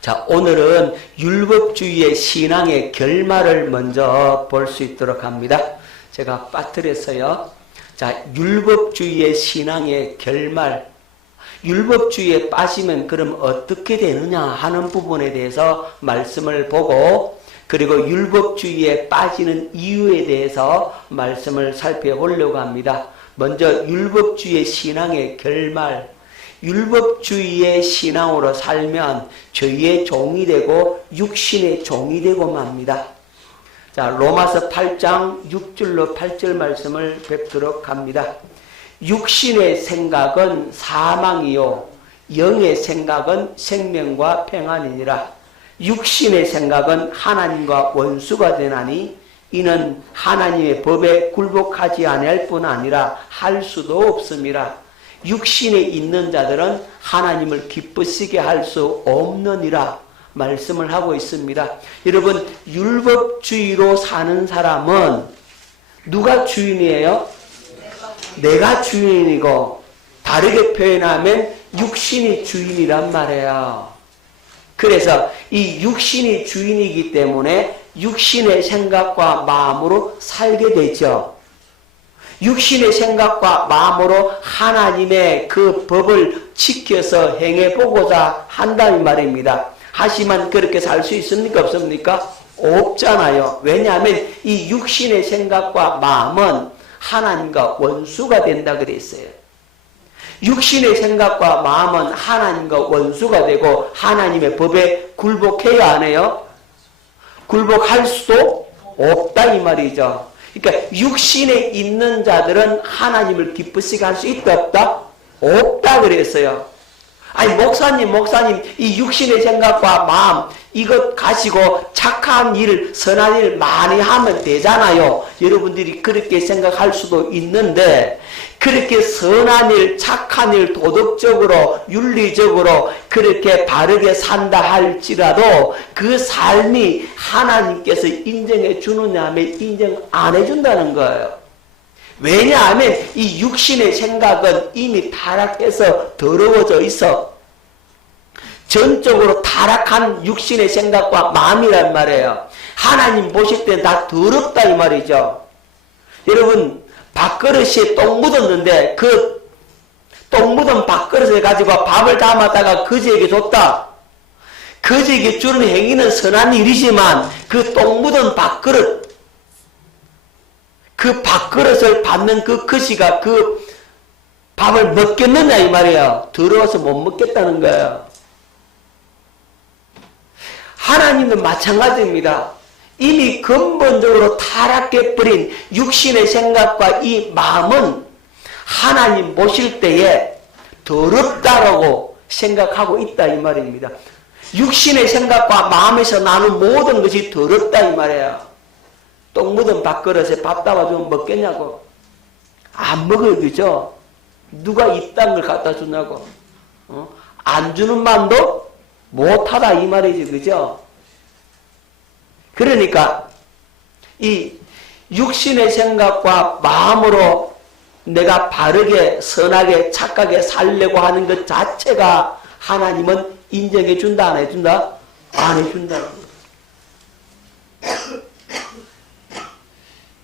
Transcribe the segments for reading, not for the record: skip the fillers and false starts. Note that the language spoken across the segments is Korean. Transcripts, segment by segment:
자, 오늘은 율법주의의 신앙의 결말을 먼저 볼 수 있도록 합니다. 제가 빠뜨렸어요. 자, 율법주의의 신앙의 결말. 율법주의에 빠지면 그럼 어떻게 되느냐 하는 부분에 대해서 말씀을 보고, 그리고 율법주의에 빠지는 이유에 대해서 말씀을 살펴보려고 합니다. 먼저 율법주의의 신앙의 결말. 율법주의의 신앙으로 살면 죄의 종이 되고 육신의 종이 되고 맙니다. 자, 로마서 8장 6절로 8절 말씀을 뵙도록 합니다. 육신의 생각은 사망이요 영의 생각은 생명과 평안이니라. 육신의 생각은 하나님과 원수가 되나니 이는 하나님의 법에 굴복하지 아니할 뿐 아니라 할 수도 없음이라. 육신에 있는 자들은 하나님을 기쁘시게 할 수 없느니라 말씀을 하고 있습니다. 여러분, 율법주의로 사는 사람은 누가 주인이에요? 내가 주인이고, 다르게 표현하면 육신이 주인이란 말이에요. 그래서 이 육신이 주인이기 때문에 육신의 생각과 마음으로 살게 되죠. 육신의 생각과 마음으로 하나님의 그 법을 지켜서 행해보고자 한다는 말입니다. 하지만 그렇게 살 수 있습니까? 없습니까? 없잖아요. 왜냐하면 이 육신의 생각과 마음은 하나님과 원수가 된다 그랬어요. 육신의 생각과 마음은 하나님과 원수가 되고 하나님의 법에 굴복해야 안 해요? 굴복할 수도 없다 이 말이죠. 그러니까 육신에 있는 자들은 하나님을 기쁘시게 할 수 있다 없다? 없다 그랬어요. 아니 목사님 이 육신의 생각과 마음 이것 가지고 착한 일 선한 일 많이 하면 되잖아요. 여러분들이 그렇게 생각할 수도 있는데, 그렇게 선한 일 착한 일 도덕적으로 윤리적으로 그렇게 바르게 산다 할지라도 그 삶이 하나님께서 인정해 주느냐 하면 인정 안 해준다는 거예요. 왜냐하면 이 육신의 생각은 이미 타락해서 더러워져 있어. 전적으로 타락한 육신의 생각과 마음이란 말이에요. 하나님 보실 때 다 더럽다 이 말이죠. 여러분, 밥그릇에 똥 묻었는데 그 똥 묻은 밥그릇을 가지고 밥을 담았다가 거지에게 줬다. 거지에게 주는 행위는 선한 일이지만 그 똥 묻은 밥그릇, 그 밥그릇을 받는 그 거지가 그 밥을 먹겠느냐 이 말이에요. 더러워서 못 먹겠다는 거예요. 하나님도 마찬가지입니다. 이미 근본적으로 타락해버린 육신의 생각과 이 마음은 하나님 보실 때에 더럽다라고 생각하고 있다 이 말입니다. 육신의 생각과 마음에서 나는 모든 것이 더럽다 이 말이에요. 똥 묻은 밥그릇에 밥 담아주면 먹겠냐고. 안 먹어요, 그죠? 누가 이딴 걸 갖다 주냐고. 안 주는 마음도 못하다 이 말이지, 그죠? 그러니까 이 육신의 생각과 마음으로 내가 바르게 선하게 착하게 살려고 하는 것 자체가 하나님은 인정해 준다 안 해준다? 안 해준다.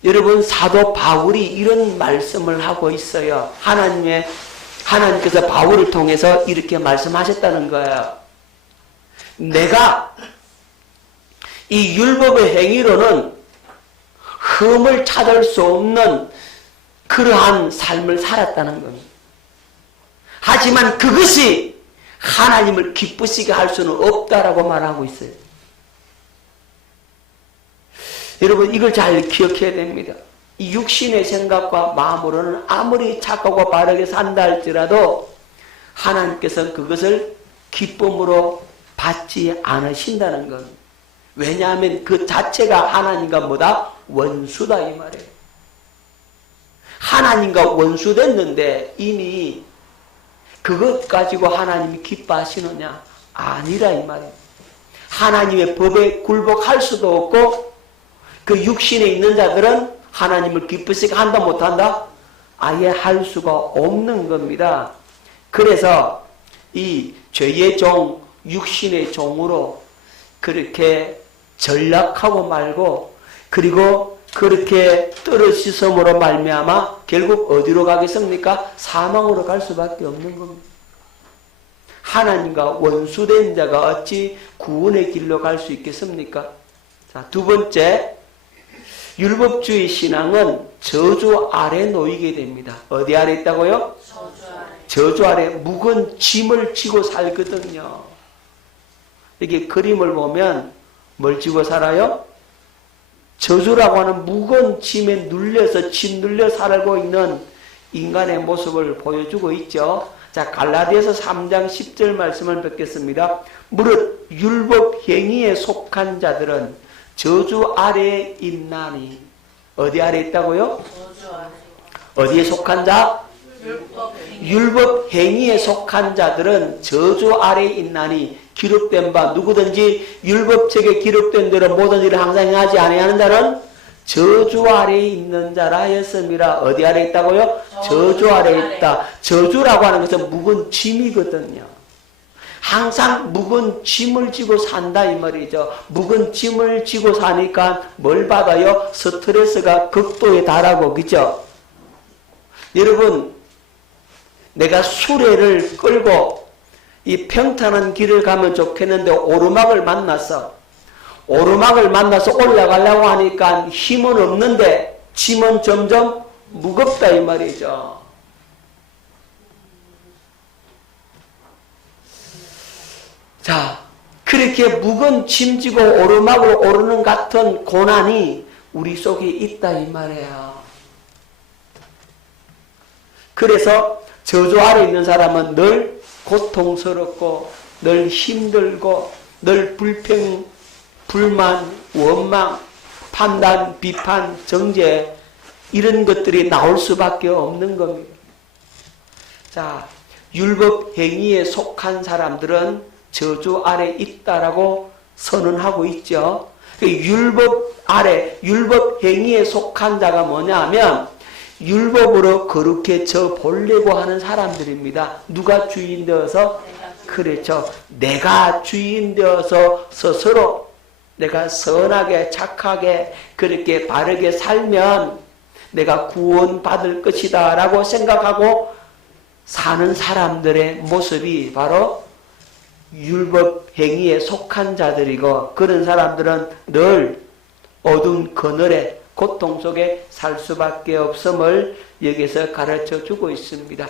여러분, 사도 바울이 이런 말씀을 하고 있어요. 하나님께서 바울을 통해서 이렇게 말씀하셨다는 거예요. 내가 이 율법의 행위로는 흠을 찾을 수 없는 그러한 삶을 살았다는 겁니다. 하지만 그것이 하나님을 기쁘시게 할 수는 없다라고 말하고 있어요. 여러분, 이걸 잘 기억해야 됩니다. 이 육신의 생각과 마음으로는 아무리 착하고 바르게 산다 할지라도 하나님께서는 그것을 기쁨으로 받지 않으신다는 겁니다. 왜냐하면 그 자체가 하나님과 뭐다? 원수다 이 말이에요. 하나님과 원수됐는데 이미 그것 가지고 하나님이 기뻐하시느냐? 아니라 이 말이에요. 하나님의 법에 굴복할 수도 없고 그 육신에 있는 자들은 하나님을 기쁘시게 한다 못한다? 아예 할 수가 없는 겁니다. 그래서 이 죄의 종, 육신의 종으로 그렇게 전락하고 말고, 그리고 그렇게 떨어지심으로 말미암아 결국 어디로 가겠습니까? 사망으로 갈 수밖에 없는 겁니다. 하나님과 원수된 자가 어찌 구원의 길로 갈 수 있겠습니까? 자, 두 번째, 율법주의 신앙은 저주 아래 놓이게 됩니다. 어디 아래 있다고요? 저주 아래 묵은 짐을 지고 살거든요. 이게 그림을 보면 뭘 지고 살아요? 저주라고 하는 무거운 짐에 눌려서 짓눌려 살고 있는 인간의 모습을 보여주고 있죠. 자, 갈라디아서 3장 10절 말씀을 뵙겠습니다. 무릇 율법 행위에 속한 자들은 저주 아래에 있나니. 어디 아래 있다고요? 저주 아래. 어디에 속한 자? 율법 행위에 속한 자들은 저주 아래에 있나니. 기록된 바 누구든지 율법책에 기록된 대로 모든 일을 항상 행하지 아니하는 자는 저주 아래에 있는 자라 하였음이라. 어디 아래 있다고요? 저주 아래에 있다. 저주라고 하는 것은 묵은 짐이거든요. 항상 묵은 짐을 지고 산다 이 말이죠. 묵은 짐을 지고 사니까 뭘 받아요? 스트레스가 극도에 달하고, 그죠? 여러분, 내가 수레를 끌고 이 평탄한 길을 가면 좋겠는데 오르막을 만나서 올라가려고 하니까 힘은 없는데 짐은 점점 무겁다 이 말이죠. 자, 그렇게 묵은 짐지고 오르막을 오르는 같은 고난이 우리 속에 있다 이 말이에요. 그래서 저주 아래 있는 사람은 늘 고통스럽고 늘 힘들고 늘 불평, 불만, 원망, 판단, 비판, 정죄 이런 것들이 나올 수밖에 없는 겁니다. 자, 율법 행위에 속한 사람들은 저주 아래 있다라고 선언하고 있죠. 율법 아래, 율법 행위에 속한 자가 뭐냐 하면 율법으로 거룩해져 보려고 하는 사람들입니다. 누가 주인 되어서? 그렇죠. 내가 주인 되어서 스스로 내가 선하게 착하게 그렇게 바르게 살면 내가 구원받을 것이다 라고 생각하고 사는 사람들의 모습이 바로 율법 행위에 속한 자들이고, 그런 사람들은 늘 어두운 그늘에 고통 속에 살 수밖에 없음을 여기서 가르쳐 주고 있습니다.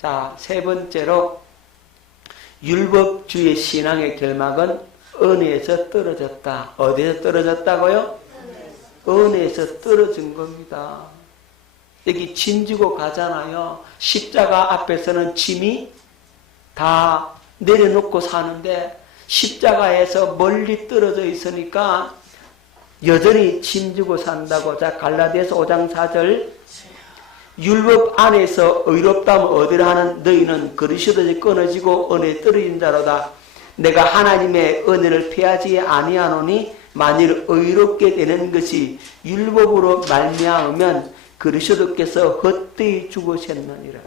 자, 세 번째로 율법주의 신앙의 결막은 은혜에서 떨어졌다. 어디에서 떨어졌다고요? 은혜에서 떨어진 겁니다. 여기 짐지고 가잖아요. 십자가 앞에서는 짐이 다 내려놓고 사는데 십자가에서 멀리 떨어져 있으니까 여전히 짐지고 산다고. 자, 갈라디아서 5장 4절 율법 안에서 의롭다면 어디를 하는 너희는 그리스도에 끊어지고 은혜에 떨어진 자로다. 내가 하나님의 은혜를 피하지 아니하노니 만일 의롭게 되는 것이 율법으로 말미암으면 그리스도께서 헛되이 죽으셨느니라.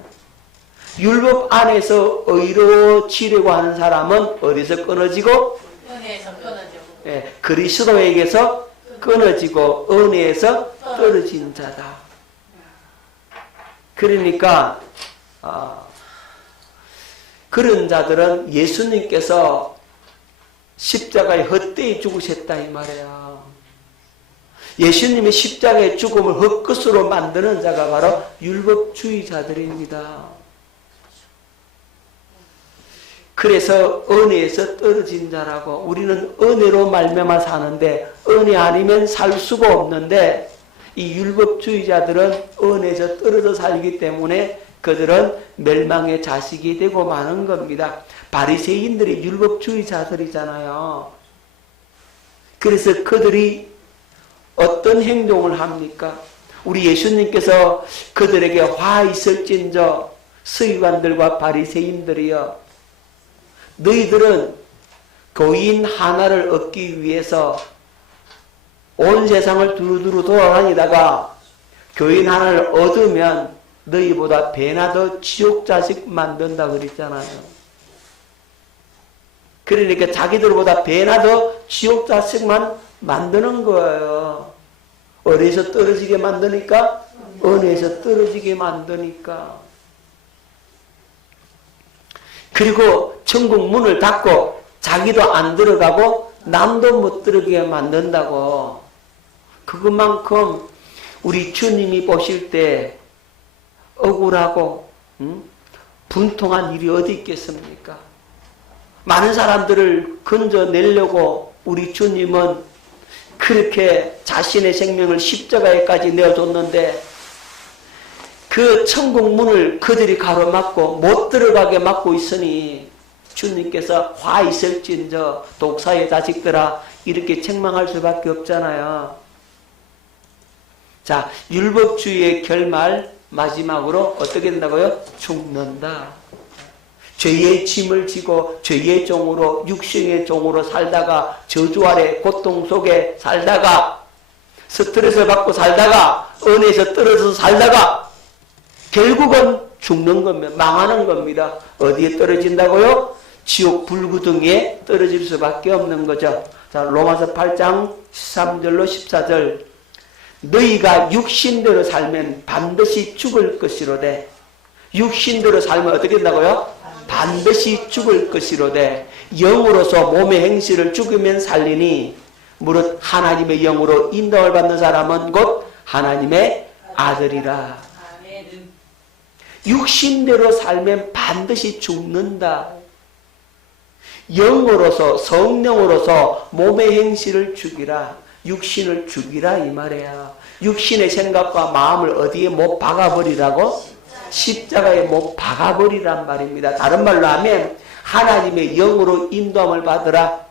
율법 안에서 의로워지려고 하는 사람은 어디서 끊어지고? 은혜에서 끊어지고. 예, 그리스도에게서 끊어지고 은혜에서 떨어진 자다. 그러니까 그런 자들은 예수님께서 십자가에 헛되이 죽으셨다 이 말이에요. 예수님의 십자가의 죽음을 헛것으로 만드는 자가 바로 율법주의자들입니다. 그래서 은혜에서 떨어진 자라고, 우리는 은혜로 말미암아 사는데 은혜 아니면 살 수가 없는데 이 율법주의자들은 은혜에서 떨어져 살기 때문에 그들은 멸망의 자식이 되고 마는 겁니다. 바리새인들이 율법주의자들이잖아요. 그래서 그들이 어떤 행동을 합니까? 우리 예수님께서 그들에게 화 있을진저 서기관들과 바리새인들이여, 너희들은 교인 하나를 얻기 위해서 온 세상을 두루두루 돌아다니다가 교인 하나를 얻으면 너희보다 배나 더 지옥 자식 만든다 그랬잖아요. 그러니까 자기들보다 배나 더 지옥 자식만 만드는 거예요. 어디에서 떨어지게 만드니까? 은혜에서 떨어지게 만드니까. 그리고 천국 문을 닫고 자기도 안 들어가고 남도 못 들어가게 만든다고. 그것만큼 우리 주님이 보실 때 억울하고 분통한 일이 어디 있겠습니까? 많은 사람들을 건져내려고 우리 주님은 그렇게 자신의 생명을 십자가에까지 내어줬는데 그 천국 문을 그들이 가로막고 못 들어가게 막고 있으니 주님께서 화 있을진저 독사의 자식들아 이렇게 책망할 수밖에 없잖아요. 자, 율법주의의 결말 마지막으로 어떻게 된다고요? 죽는다. 죄의 짐을 지고 죄의 종으로 육신의 종으로 살다가 저주 아래 고통 속에 살다가 스트레스를 받고 살다가 은혜에서 떨어져서 살다가 결국은 죽는 겁니다. 망하는 겁니다. 어디에 떨어진다고요? 지옥 불구덩이에 떨어질 수밖에 없는 거죠. 자, 로마서 8장 13절로 14절. 너희가 육신대로 살면 반드시 죽을 것이로되. 육신대로 살면 어떻게 된다고요? 반드시 죽을 것이로되 영으로서 몸의 행실을 죽이면 살리니 무릇 하나님의 영으로 인도를 받는 사람은 곧 하나님의 아들이라. 육신대로 살면 반드시 죽는다. 영으로서 성령으로서 몸의 행실을 죽이라. 육신을 죽이라 이 말이야. 육신의 생각과 마음을 어디에 못 박아버리라고? 십자가에 못 박아버리란 말입니다. 다른 말로 하면 하나님의 영으로 인도함을 받으라.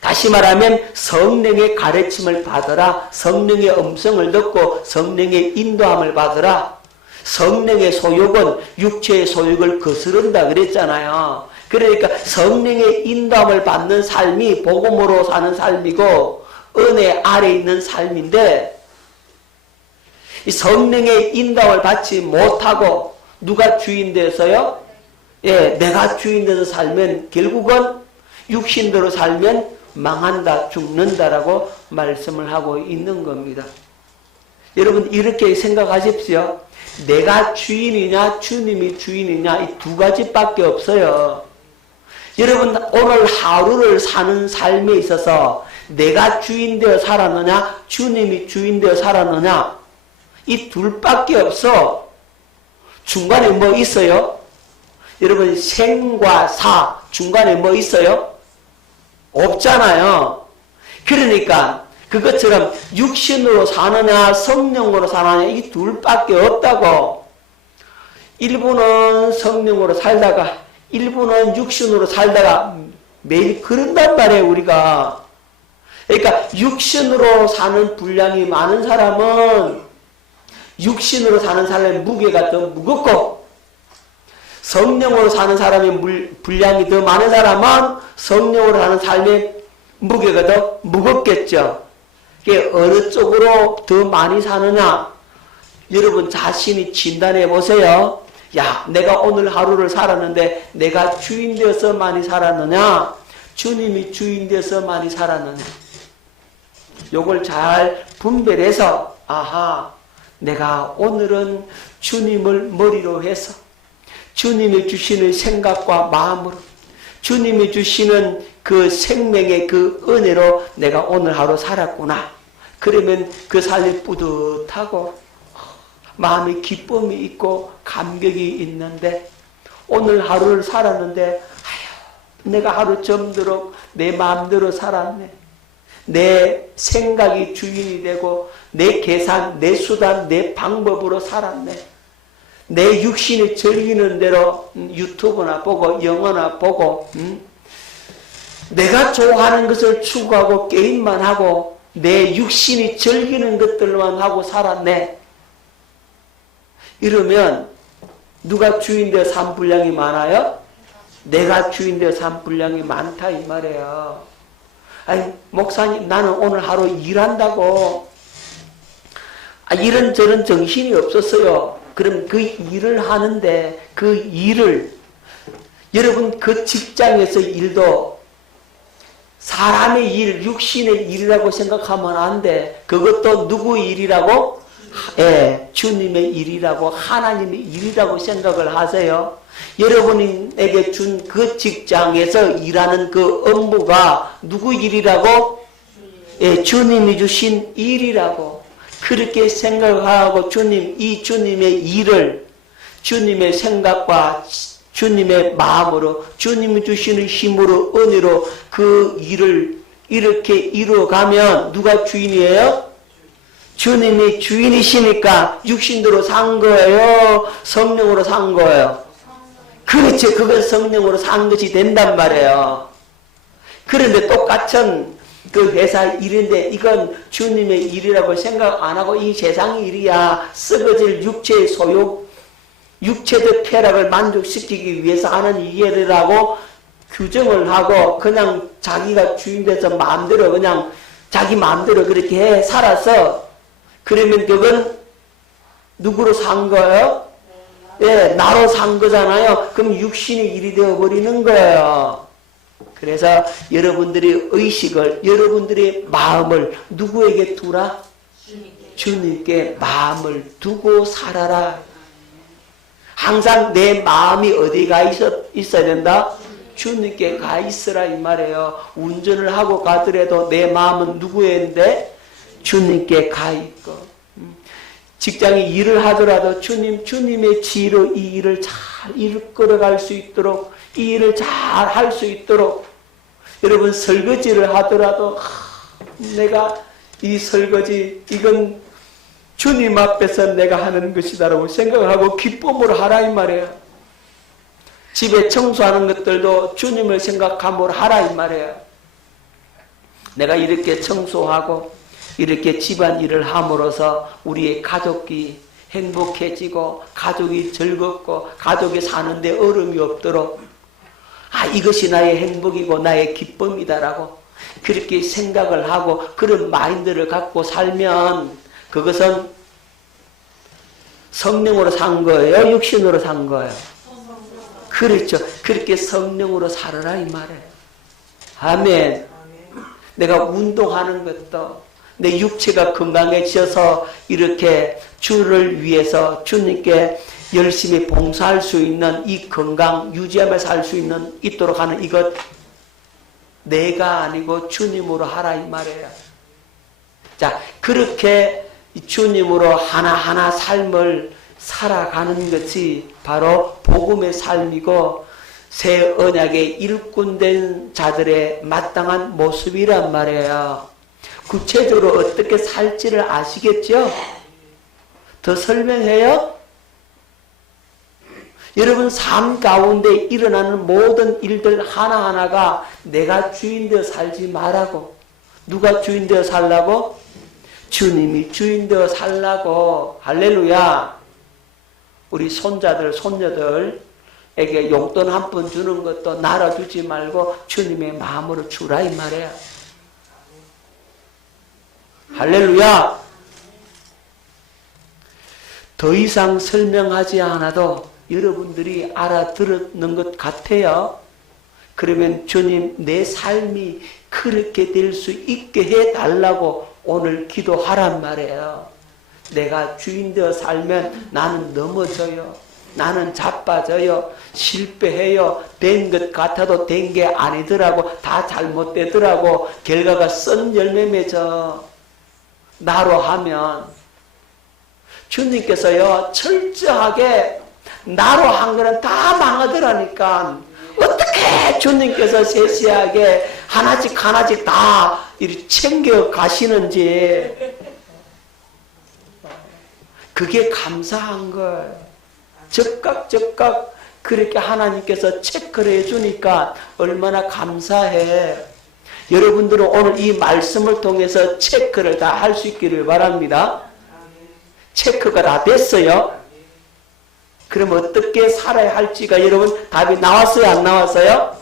다시 말하면 성령의 가르침을 받으라. 성령의 음성을 듣고 성령의 인도함을 받으라. 성령의 소욕은 육체의 소욕을 거스른다 그랬잖아요. 그러니까 성령의 인도함을 받는 삶이 복음으로 사는 삶이고 은혜 아래 있는 삶인데 이 성령의 인도함을 받지 못하고 누가 주인 돼서요? 예, 내가 주인 돼서 살면 결국은 육신대로 살면 망한다, 죽는다라고 말씀을 하고 있는 겁니다. 여러분 이렇게 생각하십시오. 내가 주인이냐 주님이 주인이냐 이 두 가지밖에 없어요. 여러분 오늘 하루를 사는 삶에 있어서 내가 주인 되어 살았느냐 주님이 주인 되어 살았느냐 이 둘밖에 없어. 중간에 뭐 있어요? 여러분 생과 사 중간에 뭐 있어요? 없잖아요. 그러니까 그것처럼 육신으로 사느냐 성령으로 사느냐 이 둘밖에 없다고. 일부는 성령으로 살다가 일부는 육신으로 살다가 매일 그런단 말이에요 우리가. 그러니까 육신으로 사는 분량이 많은 사람은 육신으로 사는 사람의 무게가 더 무겁고 성령으로 사는 사람의 분량이 더 많은 사람은 성령으로 사는 삶의 무게가 더 무겁겠죠. 그게 어느 쪽으로 더 많이 사느냐? 여러분 자신이 진단해 보세요. 야, 내가 오늘 하루를 살았는데 내가 주인 되어서 많이 살았느냐? 주님이 주인 되어서 많이 살았느냐? 요걸 잘 분별해서 아하, 내가 오늘은 주님을 머리로 해서 주님이 주시는 생각과 마음으로 주님이 주시는 그 생명의 그 은혜로 내가 오늘 하루 살았구나. 그러면 그 삶이 뿌듯하고 마음에 기쁨이 있고 감격이 있는데 오늘 하루를 살았는데 아휴, 내가 하루 점들어 내 마음대로 살았네. 내 생각이 주인이 되고 내 계산, 내 수단, 내 방법으로 살았네. 내 육신이 즐기는 대로 유튜브나 보고 영화나 보고 내가 좋아하는 것을 추구하고 게임만 하고 내 육신이 즐기는 것들만 하고 살았네. 이러면 누가 주인 되어 산 분량이 많아요? 내가 주인 되어 산 분량이 많다 이 말이에요. 아니 목사님 나는 오늘 하루 일한다고 이런저런 정신이 없었어요. 그럼 그 일을 하는데 그 일을 여러분 그 직장에서 일도 사람의 일, 육신의 일이라고 생각하면 안 돼. 그것도 누구 일이라고? 예, 주님의 일이라고, 하나님의 일이라고 생각을 하세요. 여러분에게 준 그 직장에서 일하는 그 업무가 누구 일이라고? 예, 주님이 주신 일이라고. 그렇게 생각하고 이 주님의 일을 주님의 생각과 주님의 마음으로, 주님이 주시는 힘으로, 은혜로 그 일을 이렇게 이루어가면 누가 주인이에요? 주님이 주인이시니까 육신으로 산 거예요? 성령으로 산 거예요? 그렇죠. 그건 성령으로 산 것이 된단 말이에요. 그런데 똑같은 그 회사 일인데 이건 주님의 일이라고 생각 안 하고 이 세상 일이야. 썩어질 육체의 소욕, 육체적 쾌락을 만족시키기 위해서 하는 일이라고 규정을 하고 그냥 자기가 주인 돼서 마음대로 그냥 자기 마음대로 그렇게 해 살아서 그러면 그건 누구로 산 거예요? 예, 나로 산 거잖아요. 그럼 육신의 일이 되어버리는 거예요. 그래서 여러분들의 의식을, 여러분들의 마음을 누구에게 두라? 주님께 마음을 두고 살아라. 항상 내 마음이 어디 가 있어야 된다? 주님께 가 있으라 이 말이에요. 운전을 하고 가더라도 내 마음은 누구인데? 주님께 가 있고. 직장에 일을 하더라도 주님의 지혜로 이 일을 잘 이끌어갈 수 있도록, 이 일을 잘 할 수 있도록. 여러분 설거지를 하더라도 내가 이 설거지 이건 주님 앞에서 내가 하는 것이다라고 생각을 하고 기쁨으로 하라 이 말이에요. 집에 청소하는 것들도 주님을 생각함으로 하라 이 말이에요. 내가 이렇게 청소하고 이렇게 집안일을 함으로써 우리의 가족이 행복해지고 가족이 즐겁고 가족이 사는데 어려움이 없도록 이것이 나의 행복이고 나의 기쁨이다라고 그렇게 생각을 하고 그런 마인드를 갖고 살면 그것은 성령으로 산 거예요? 육신으로 산 거예요? 그렇죠. 그렇게 성령으로 살아라 이 말이에요. 아멘. 내가 운동하는 것도 내 육체가 건강해져서 이렇게 주를 위해서 주님께 열심히 봉사할 수 있는 이 건강 유지하면서 살 수 있도록 하는 이것 내가 아니고 주님으로 하라 이 말이에요. 자, 그렇게 주님으로 하나하나 삶을 살아가는 것이 바로 복음의 삶이고 새 언약의 일꾼된 자들의 마땅한 모습이란 말이에요. 구체적으로 어떻게 살지를 아시겠죠? 더 설명해요? 여러분 삶 가운데 일어나는 모든 일들 하나하나가 내가 주인 되어 살지 말라고. 누가 주인 되어 살라고? 주님이 주인 되어 살라고. 할렐루야. 우리 손자들 손녀들에게 용돈 한 푼 주는 것도 나라 주지 말고 주님의 마음으로 주라 이 말이야. 할렐루야. 더 이상 설명하지 않아도 여러분들이 알아들었는 것 같아요. 그러면 주님 내 삶이 그렇게 될 수 있게 해달라고 오늘 기도하란 말이에요. 내가 주인 되어 살면 나는 넘어져요. 나는 자빠져요. 실패해요. 된 것 같아도 된 게 아니더라고. 다 잘못되더라고. 결과가 썬 열매 맺어. 나로 하면 주님께서요 철저하게 나로 한 거는 다 망하더라니까. 어떻게 주님께서 세세하게 하나씩 하나씩 다 이렇게 챙겨 가시는지 그게 감사한 거예요. 즉각 그렇게 하나님께서 체크를 해주니까 얼마나 감사해. 여러분들은 오늘 이 말씀을 통해서 체크를 다 할 수 있기를 바랍니다. 체크가 다 됐어요. 그럼 어떻게 살아야 할지가 여러분 답이 나왔어요? 안 나왔어요?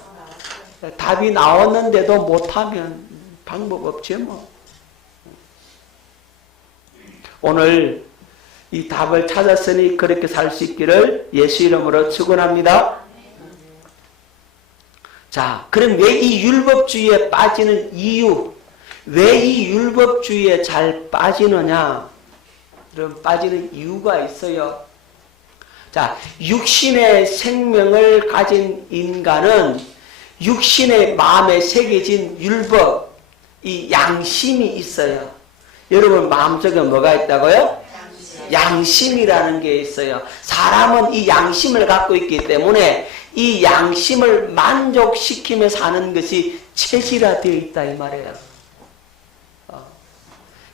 답이 나왔는데도 못하면 방법 없죠 뭐. 오늘 이 답을 찾았으니 그렇게 살 수 있기를 예수 이름으로 축원합니다. 자, 그럼 왜 이 율법주의에 빠지는 이유, 왜 이 율법주의에 잘 빠지느냐? 그럼 빠지는 이유가 있어요. 자, 육신의 생명을 가진 인간은 육신의 마음에 새겨진 율법, 이 양심이 있어요. 여러분 마음속에 뭐가 있다고요? 양심이라는 게 있어요. 사람은 이 양심을 갖고 있기 때문에 이 양심을 만족시키며 사는 것이 체질화되어 있다 이 말이에요.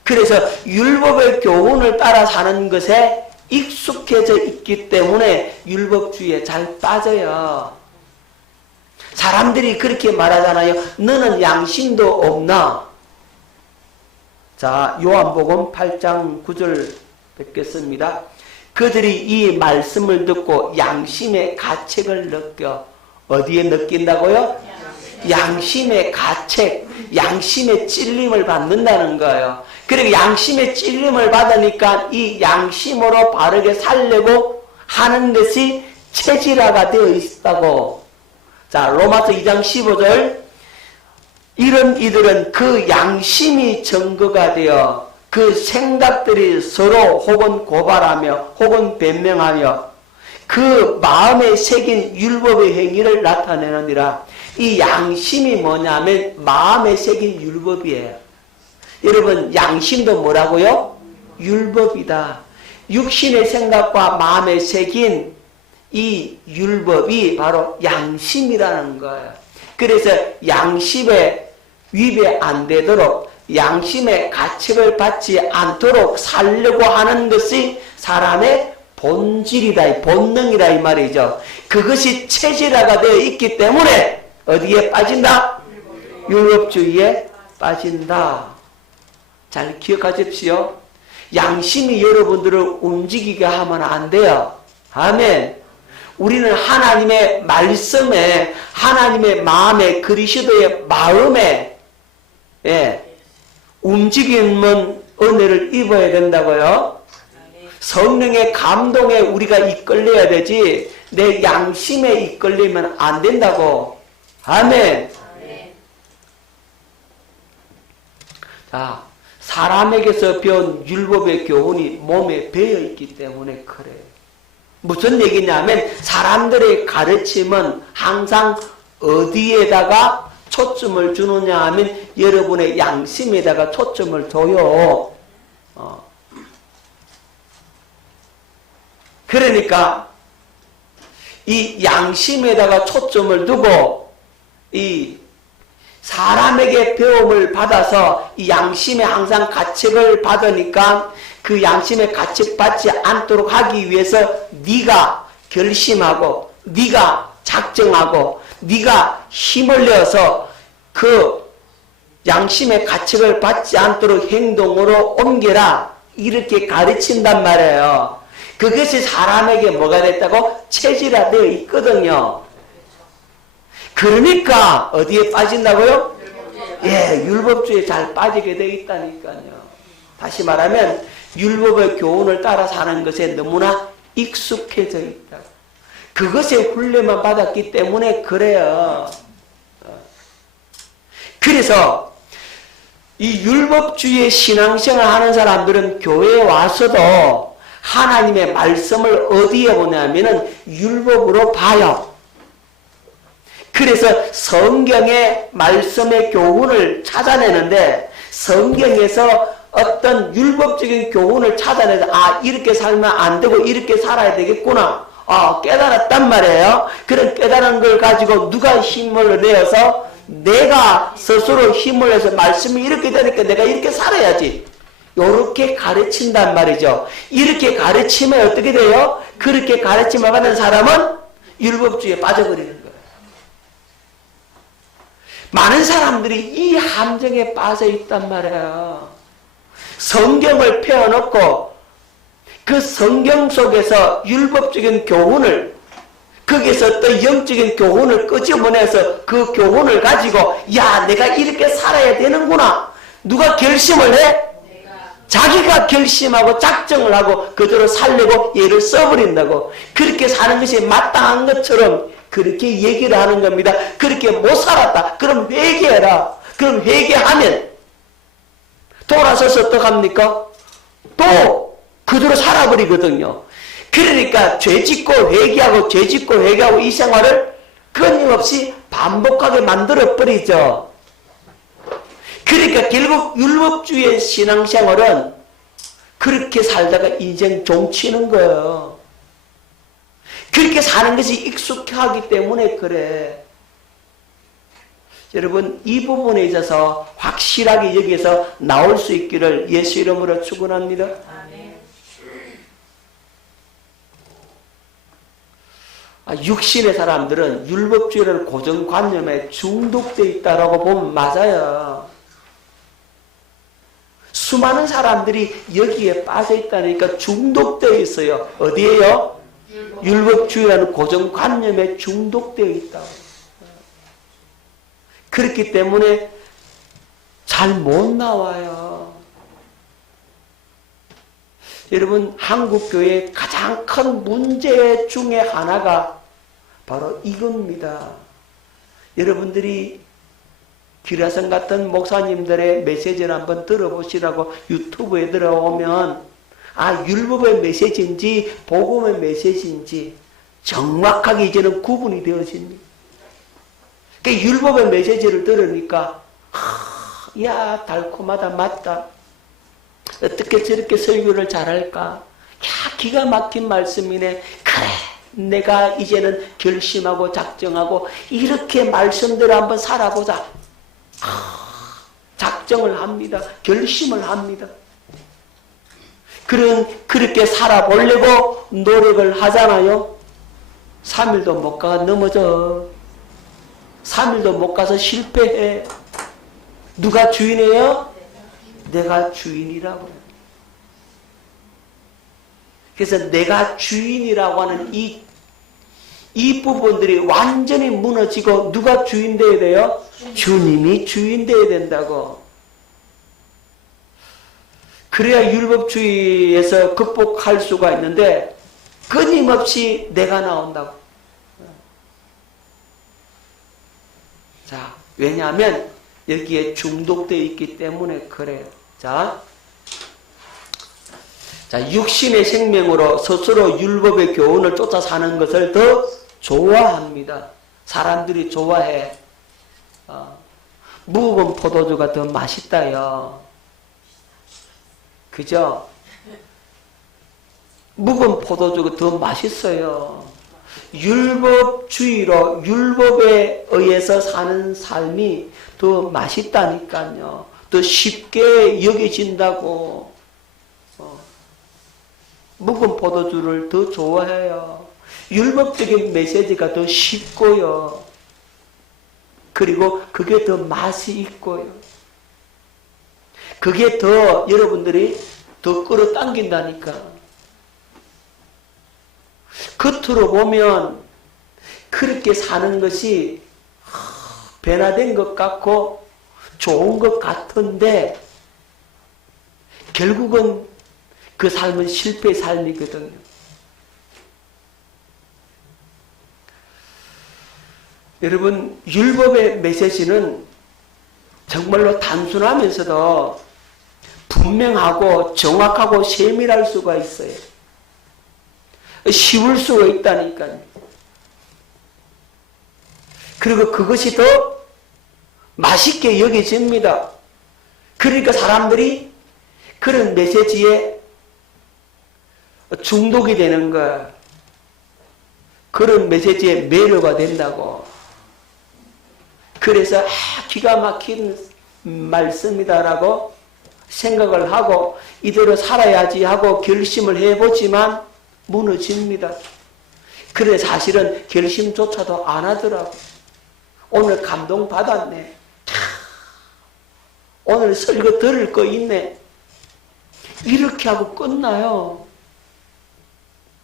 그래서 율법의 교훈을 따라 사는 것에 익숙해져 있기 때문에 율법주의에 잘 빠져요. 사람들이 그렇게 말하잖아요. 너는 양심도 없나? 자, 요한복음 8장 9절 뵙겠습니다. 그들이 이 말씀을 듣고 양심의 가책을 느껴. 어디에 느낀다고요? 양심의 가책, 양심의 찔림을 받는다는 거예요. 그리고 양심의 찔림을 받으니까 이 양심으로 바르게 살려고 하는 것이 체질화가 되어 있다고. 자, 로마서 2장 15절. 이런 이들은 그 양심이 증거가 되어 그 생각들이 서로 혹은 고발하며 혹은 변명하며 그 마음에 새긴 율법의 행위를 나타내느니라. 이 양심이 뭐냐면 마음에 새긴 율법이에요. 여러분 양심도 뭐라고요? 율법이다. 육신의 생각과 마음에 새긴 이 율법이 바로 양심이라는 거예요. 그래서 양심에 위배 안 되도록 양심의 가책을 받지 않도록 살려고 하는 것이 사람의 본질이다, 본능이다 이 말이죠. 그것이 체질화가 되어 있기 때문에 어디에 빠진다? 율법주의에 빠진다. 잘 기억하십시오. 양심이 여러분들을 움직이게 하면 안 돼요. 아멘. 우리는 하나님의 말씀에, 하나님의 마음에, 그리스도의 마음에 움직이는 은혜를 입어야 된다고요. 성령의 감동에 우리가 이끌려야 되지 내 양심에 이끌리면 안 된다고. 아멘. 자, 사람에게서 배운 율법의 교훈이 몸에 배어있기 때문에 그래요. 무슨 얘기냐면 사람들의 가르침은 항상 어디에다가 초점을 주느냐 하면 여러분의 양심에다가 초점을 줘요. 그러니까 이 양심에다가 초점을 두고 이 사람에게 배움을 받아서 이 양심에 항상 가책을 받으니까 그 양심에 가책받지 않도록 하기 위해서 네가 결심하고 네가 작정하고 네가 힘을 내어서 그 양심의 가책을 받지 않도록 행동으로 옮겨라 이렇게 가르친단 말이에요. 그것이 사람에게 뭐가 됐다고? 체질화되어 있거든요. 그러니까 어디에 빠진다고요? 예, 율법주의에 잘 빠지게 되어 있다니까요. 다시 말하면 율법의 교훈을 따라 사는 것에 너무나 익숙해져 있다. 그것에 훈련만 받았기 때문에 그래요. 그래서 이 율법주의의 신앙생활 하는 사람들은 교회에 와서도 하나님의 말씀을 어디에 보냐면은 율법으로 봐요. 그래서 성경의 말씀의 교훈을 찾아내는데 성경에서 어떤 율법적인 교훈을 찾아내서 아 이렇게 살면 안 되고 이렇게 살아야 되겠구나 깨달았단 말이에요. 그런 깨달은 걸 가지고 누가 힘을 내어서 내가 스스로 힘을 내서 말씀이 이렇게 되니까 내가 이렇게 살아야지 이렇게 가르친단 말이죠. 이렇게 가르치면 어떻게 돼요? 그렇게 가르침을 받은 사람은 율법주의에 빠져버리는 거예요. 많은 사람들이 이 함정에 빠져 있단 말이에요. 성경을 펴놓고 그 성경 속에서 율법적인 교훈을 거기서 또 영적인 교훈을 끄집어내서 그 교훈을 가지고 야 내가 이렇게 살아야 되는구나. 누가 결심을 해? 자기가 결심하고 작정을 하고 그대로 살려고 얘를 써버린다고. 그렇게 사는 것이 마땅한 것처럼 그렇게 얘기를 하는 겁니다. 그렇게 못 살았다. 그럼 회개해라. 그럼 회개하면 돌아서서 어떡합니까? 또 그대로 살아버리거든요. 그러니까 죄 짓고 회개하고 죄 짓고 회개하고 이 생활을 끊임없이 반복하게 만들어버리죠. 그러니까 결국 율법주의 신앙생활은 그렇게 살다가 인생 종치는 거예요. 그렇게 사는 것이 익숙하기 때문에 그래. 여러분 이 부분에 있어서 확실하게 여기에서 나올 수 있기를 예수 이름으로 축원합니다. 육신의 사람들은 율법주의를 고정관념에 중독되어 있다고 보면 맞아요. 수많은 사람들이 여기에 빠져 있다니까 중독되어 있어요. 어디에요? 율법주의라는 고정관념에 중독되어 있다. 그렇기 때문에 잘 못 나와요. 여러분 한국교회의 가장 큰 문제 중에 하나가 바로 이겁니다. 여러분들이 기라성 같은 목사님들의 메시지를 한번 들어보시라고 유튜브에 들어오면 율법의 메시지인지 복음의 메시지인지 정확하게 이제는 구분이 되어집니다. 그러니까 율법의 메시지를 들으니까 야 달콤하다 맞다. 어떻게 저렇게 설교를 잘할까? 야 기가 막힌 말씀이네. 그래 내가 이제는 결심하고 작정하고 이렇게 말씀대로 한번 살아보자. 작정을 합니다. 결심을 합니다. 그렇게 살아보려고 노력을 하잖아요. 3일도 못 가서 넘어져. 3일도 못 가서 실패해. 누가 주인이에요? 내가 주인이라고. 그래서 내가 주인이라고 하는 이 부분들이 완전히 무너지고 누가 주인 되어야 돼요? 주님이 주인 되어야 된다고. 그래야 율법주의에서 극복할 수가 있는데 끊임없이 내가 나온다고. 자, 왜냐하면 여기에 중독되어 있기 때문에 그래요. 자, 육신의 생명으로 스스로 율법의 교훈을 쫓아 사는 것을 더 좋아합니다. 사람들이 좋아해. 묵은 포도주가 더 맛있다요. 그죠? 묵은 포도주가 더 맛있어요. 율법주의로 율법에 의해서 사는 삶이 더 맛있다니까요. 더 쉽게 여겨진다고. 묵은 포도주를 더 좋아해요. 율법적인 메시지가 더 쉽고요. 그리고 그게 더 맛이 있고요. 그게 더 여러분들이 더 끌어당긴다니까. 겉으로 보면 그렇게 사는 것이 변화된 것 같고 좋은 것 같은데 결국은 그 삶은 실패의 삶이거든요. 여러분 율법의 메시지는 정말로 단순하면서도 분명하고 정확하고 세밀할 수가 있어요. 쉬울 수가 있다니까요. 그리고 그것이 더 맛있게 여겨집니다. 그러니까 사람들이 그런 메시지에 중독이 되는 거야. 그런 메시지에 매료가 된다고. 그래서 기가 막힌 말씀이다라고 생각을 하고 이대로 살아야지 하고 결심을 해보지만 무너집니다. 그래 사실은 결심조차도 안 하더라고. 오늘 감동받았네. 오늘 설교 들을 거 있네. 이렇게 하고 끝나요.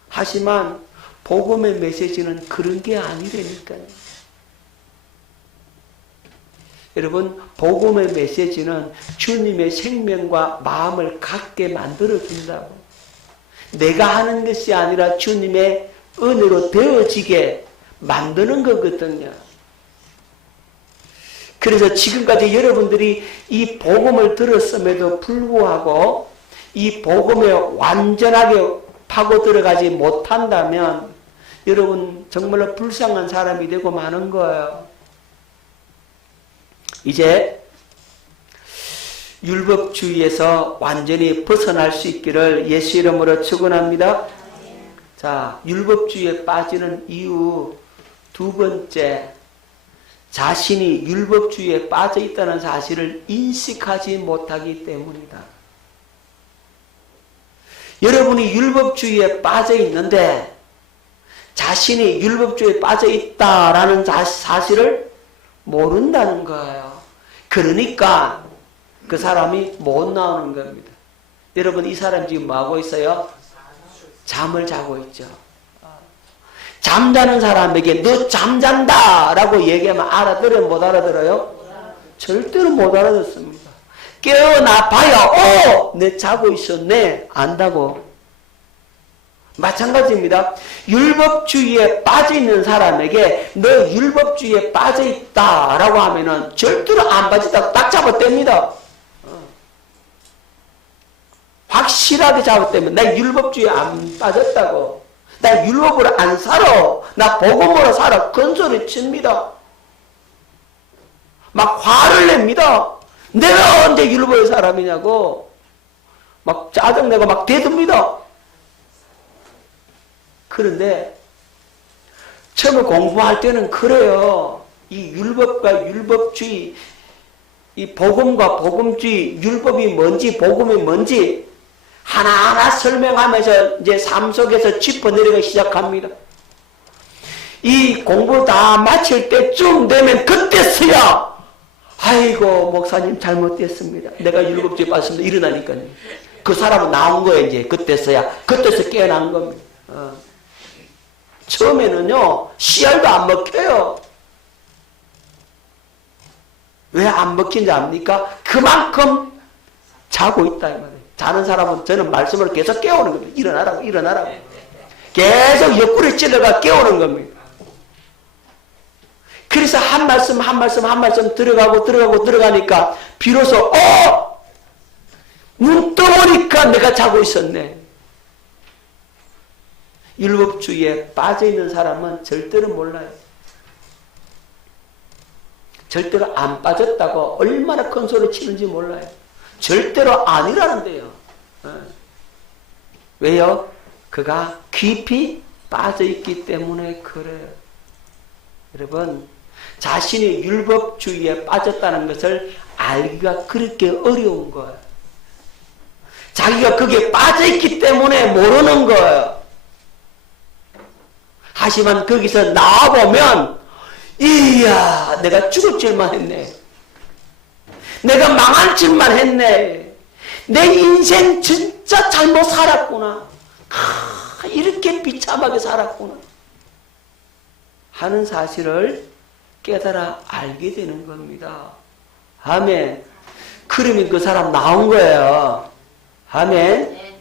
하지만 복음의 메시지는 그런 게 아니라니까요. 여러분 복음의 메시지는 주님의 생명과 마음을 갖게 만들어준다고. 내가 하는 것이 아니라 주님의 은혜로 되어지게 만드는 거거든요. 그래서 지금까지 여러분들이 이 복음을 들었음에도 불구하고 이 복음에 완전하게 파고 들어가지 못한다면 여러분 정말로 불쌍한 사람이 되고 마는 거예요. 이제 율법주의에서 완전히 벗어날 수 있기를 예수 이름으로 축원합니다. 자, 율법주의에 빠지는 이유 두 번째, 자신이 율법주의에 빠져 있다는 사실을 인식하지 못하기 때문이다. 여러분이 율법주의에 빠져 있는데 자신이 율법주의에 빠져 있다라는 사실을 모른다는 거예요. 그러니까 그 사람이 못 나오는 겁니다. 여러분, 이 사람 지금 뭐 하고 있어요? 잠을 자고 있죠. 잠자는 사람에게 너 잠잔다 라고 얘기하면 알아들어요? 못 알아들어요? 절대로 못 알아듣습니다. 깨어나 봐요. 내 자고 있었네. 안다고. 마찬가지입니다. 율법주의에 빠져있는 사람에게 너 율법주의에 빠져있다 라고 하면은 절대로 안 빠졌다고 딱 잡아댑니다. 확실하게 잡아대면 나 율법주의에 안 빠졌다고. 나 율법으로 안 살아. 나 복음으로 살아. 큰 소리 칩니다. 막 화를 냅니다. 내가 언제 율법의 사람이냐고. 막 짜증내고 막 대듭니다. 그런데 처음에 공부할 때는 그래요. 이 율법과 율법주의, 이 복음과 복음주의, 율법이 뭔지 복음이 뭔지 하나하나 설명하면서 이제 삶 속에서 짚어내리기 시작합니다. 이 공부 다 마칠 때쯤 되면 그때서야 아이고 목사님 잘못됐습니다. 내가 율법주의에 빠졌습니다. 일어나니까요. 그 사람은 나온 거예요. 이제 그때서야. 그때서 깨어난 겁니다. 처음에는요 씨알도 안 먹혀요. 왜 안 먹힌지 압니까? 그만큼 자고 있다 이 말이에요. 자는 사람은 저는 말씀을 계속 깨우는 겁니다. 일어나라고 일어나라고. 계속 옆구리 찔러가 깨우는 겁니다. 그래서 한 말씀 한 말씀 한 말씀 들어가니까 비로소 눈 떠보니까 내가 자고 있었네. 율법주의에 빠져있는 사람은 절대로 몰라요. 절대로 안 빠졌다고 얼마나 큰 소리 치는지 몰라요. 절대로 아니라는데요. 왜요? 그가 깊이 빠져있기 때문에 그래요. 여러분, 자신이 율법주의에 빠졌다는 것을 알기가 그렇게 어려운 거예요. 자기가 거기에 빠져있기 때문에 모르는 거예요. 하지만 거기서 나와보면 이야 내가 죽을 줄만 했네. 내가 망할 줄만 했네. 내 인생 진짜 잘못 살았구나. 이렇게 비참하게 살았구나 하는 사실을 깨달아 알게 되는 겁니다. 아멘. 그러면 그 사람 나온 거예요. 아멘.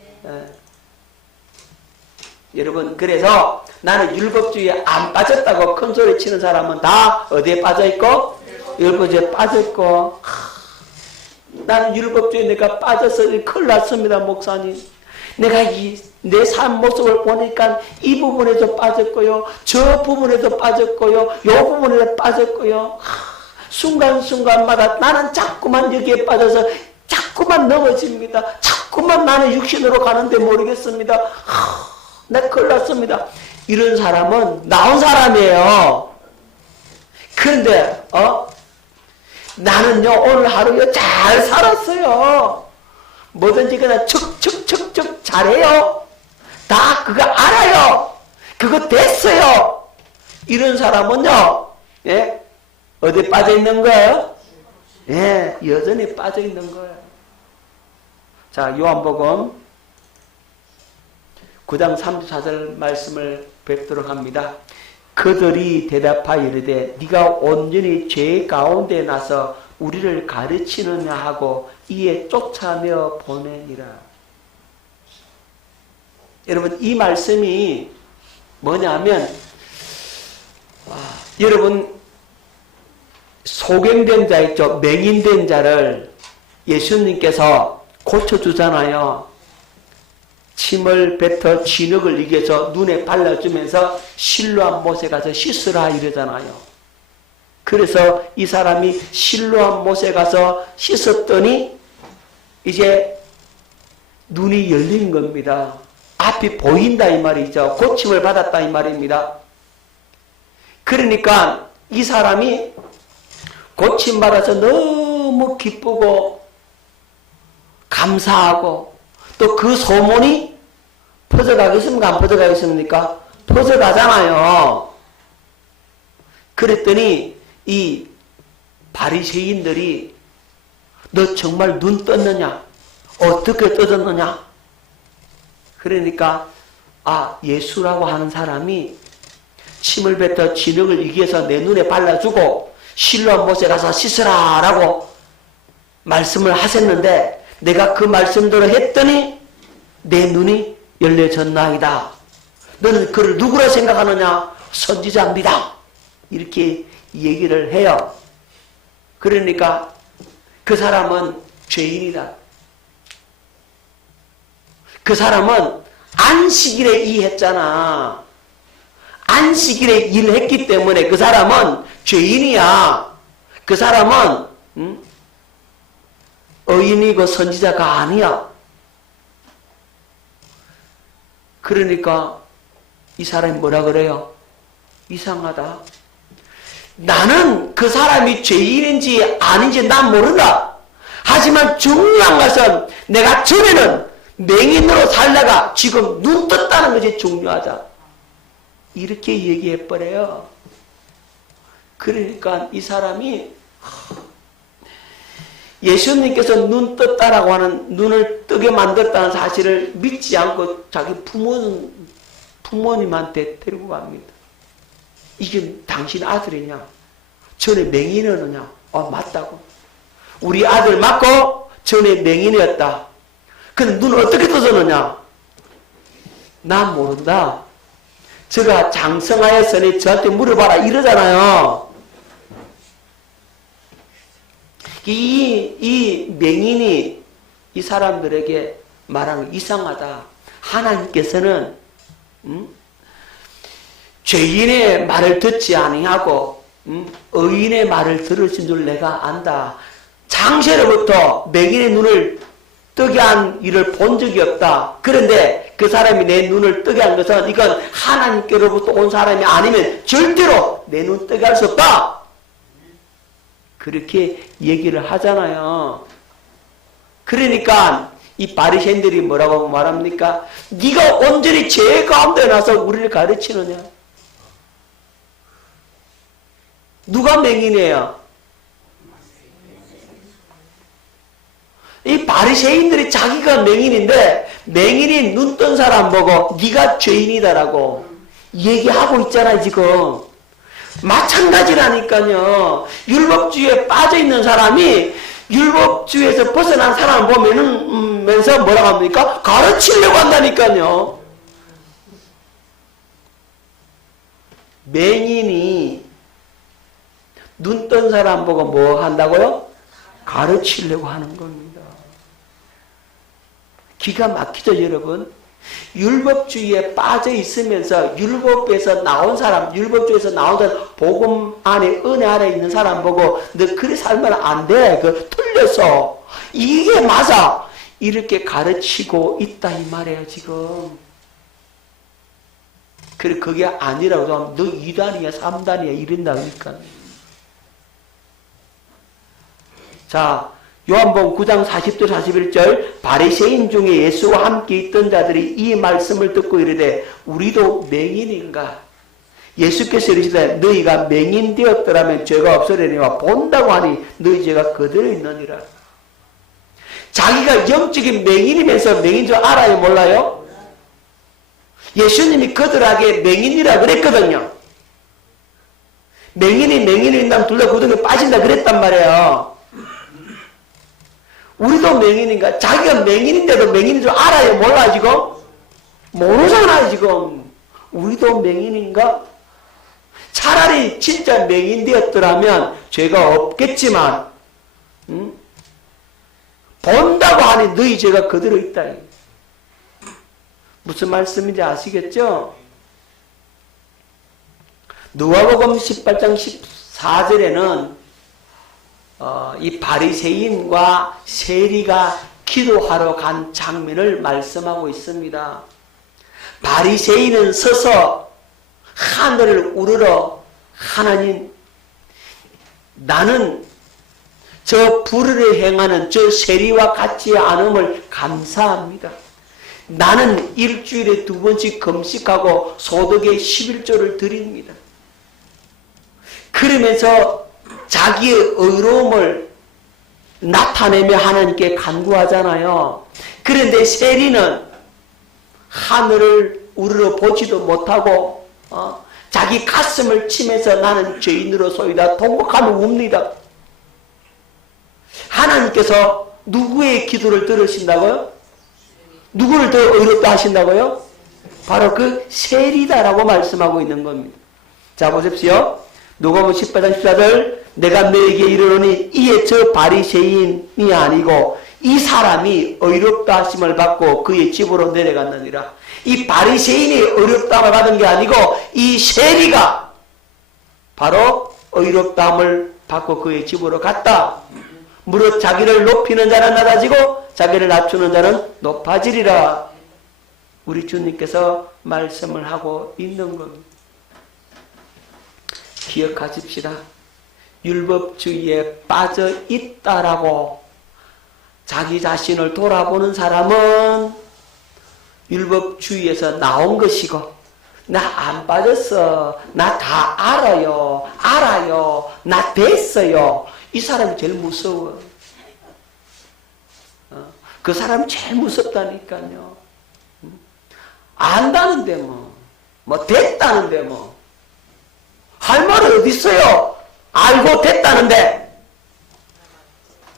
여러분, 그래서 나는 율법주의에 안 빠졌다고 큰 소리 치는 사람은 다 어디에 빠져있고? 율법주의에 빠져있고. 나는 율법주의에 내가 빠져서 큰일 났습니다, 목사님. 내가 내 삶 모습을 보니까 이 부분에도 빠졌고요, 저 부분에도 빠졌고요, 요 부분에도 빠졌고요. 순간순간마다 나는 자꾸만 여기에 빠져서 자꾸만 넘어집니다. 자꾸만 나는 육신으로 가는데 모르겠습니다. 나 큰일 났습니다. 이런 사람은 나온 사람이에요. 그런데 나는요 오늘 하루요 잘 살았어요. 뭐든지 그냥 척척척척 잘해요. 다 그거 알아요. 그거 됐어요. 이런 사람은요 어디 빠져있는 거예요? 여전히 빠져있는 거예요. 자, 요한복음 9장 34절 말씀을 뵙도록 합니다. 그들이 대답하여 이르되 네가 온전히 죄 가운데 나서 우리를 가르치느냐 하고 이에 쫓아내어 보내니라. 여러분, 이 말씀이 뭐냐면 여러분, 소경된 자 있죠? 맹인된 자를 예수님께서 고쳐주잖아요. 침을 뱉어 진흙을 이겨서 눈에 발라주면서 실로암 못에 가서 씻으라 이러잖아요. 그래서 이 사람이 실로암 못에 가서 씻었더니 이제 눈이 열린 겁니다. 앞이 보인다 이 말이죠. 고침을 받았다 이 말입니다. 그러니까 이 사람이 고침받아서 너무 기쁘고 감사하고 또 그 소문이 퍼져가겠습니까? 안 퍼져가겠습니까? 퍼져가잖아요. 그랬더니 이 바리새인들이 너 정말 눈 떴느냐? 어떻게 떠졌느냐? 그러니까 예수라고 하는 사람이 침을 뱉어 진흙을 이겨서 내 눈에 발라주고 실로암 못에 가서 씻으라 라고 말씀을 하셨는데 내가 그 말씀대로 했더니 내 눈이 열려졌나이다. 너는 그를 누구라 생각하느냐? 선지자입니다. 이렇게 얘기를 해요. 그러니까 그 사람은 죄인이다. 그 사람은 안식일에 이했잖아. 안식일에 일했기 때문에 그 사람은 죄인이야. 그 사람은 의인이고 선지자가 아니야. 그러니까 이 사람이 뭐라 그래요? 이상하다. 나는 그 사람이 죄인인지 아닌지 난 모른다. 하지만 중요한 것은 내가 전에는 맹인으로 살다가 지금 눈 떴다는 것이 중요하다. 이렇게 얘기해버려요. 그러니까 이 사람이 예수님께서 눈 떴다라고 하는 눈을 뜨게 만들었다는 사실을 믿지 않고 자기 부모님한테 데리고 갑니다. 이게 당신 아들이냐? 전에 맹인이었느냐? 맞다고. 우리 아들 맞고 전에 맹인이었다. 근데 눈을 어떻게 떠졌느냐? 난 모른다. 제가 장성하였으니 저한테 물어봐라 이러잖아요. 이 맹인이 이 사람들에게 말하는 이상하다. 하나님께서는 죄인의 말을 듣지 아니하고 의인의 말을 들으신 줄 내가 안다. 창세로부터 맹인의 눈을 뜨게 한 일을 본 적이 없다. 그런데 그 사람이 내 눈을 뜨게 한 것은 이건 하나님께로부터 온 사람이 아니면 절대로 내 눈 뜨게 할 수 없다. 그렇게 얘기를 하잖아요. 그러니까 이 바리새인들이 뭐라고 말합니까? 네가 온전히 죄 가운데 나서 우리를 가르치느냐? 누가 맹인이에요? 이 바리새인들이 자기가 맹인인데 맹인이 눈 뜬 사람 보고 네가 죄인이다라고 얘기하고 있잖아요 지금. 마찬가지라니까요. 율법주의에 빠져있는 사람이 율법주의에서 벗어난 사람을 보면서 뭐라고 합니까? 가르치려고 한다니까요. 맹인이 눈 뜬 사람 보고 뭐 한다고요? 가르치려고 하는 겁니다. 기가 막히죠 여러분? 율법주의에 빠져 있으면서 율법에서 나온 사람, 율법주의에서 나온 사람, 복음 안에 은혜 안에 있는 사람 보고 너 그리 살면 안 돼. 그 틀렸어. 이게 맞아. 이렇게 가르치고 있다 이 말이에요 지금. 그래 그게 아니라고 하면 너 2단이야 3단이야 이런다 그러니까. 자, 요한복음 9장 40절 41절 바리새인 중에 예수와 함께 있던 자들이 이 말씀을 듣고 이르되 우리도 맹인인가? 예수께서 이르시되 너희가 맹인 되었더라면 죄가 없으려니와 본다고 하니 너희 죄가 그대로 있느니라. 자기가 영적인 맹인이면서 맹인 줄 알아요 몰라요? 예수님이 그들에게 맹인이라 그랬거든요. 맹인이 있다면 둘 다 구덩이에 빠진다 그랬단 말이에요. 우리도 맹인인가? 자기가 맹인인데도 맹인인 줄 알아요? 몰라 지금? 모르잖아 지금. 우리도 맹인인가? 차라리 진짜 맹인되었더라면 죄가 없겠지만 본다고 하니 너희 죄가 그대로 있다. 무슨 말씀인지 아시겠죠? 누가복음 18장 14절에는 이 바리새인과 세리가 기도하러 간 장면을 말씀하고 있습니다. 바리새인은 서서 하늘을 우러러 하나님, 나는 저 불의를 행하는 저 세리와 같지 않음을 감사합니다. 나는 일주일에 2번씩 금식하고 소득의 11조를 드립니다. 그러면서 자기의 의로움을 나타내며 하나님께 간구하잖아요. 그런데 세리는 하늘을 우러러 보지도 못하고 자기 가슴을 치면서 나는 죄인으로소이다 통곡하며 웁니다. 하나님께서 누구의 기도를 들으신다고요? 누구를 더 의롭다 하신다고요? 바로 그 세리다라고 말씀하고 있는 겁니다. 자, 보십시오. 누가복음 18장 14절, 내가 너에게 이르노니 이에 저 바리새인이 아니고 이 사람이 의롭다 하심을 받고 그의 집으로 내려갔느니라. 이 바리새인이 의롭다함을 받은 게 아니고 이 세리가 바로 의롭다함을 받고 그의 집으로 갔다. 무릇 자기를 높이는 자는 낮아지고 자기를 낮추는 자는 높아지리라. 우리 주님께서 말씀을 하고 있는 겁니다. 기억하십시다. 율법주의에 빠져 있다라고 자기 자신을 돌아보는 사람은 율법주의에서 나온 것이고, 나 안 빠졌어, 나 다 알아요, 나 됐어요, 이 사람이 제일 무서워. 그 사람이 제일 무섭다니까요. 안다는데 뭐 됐다는데 할 말은 어디 있어요? 알고 됐다는데.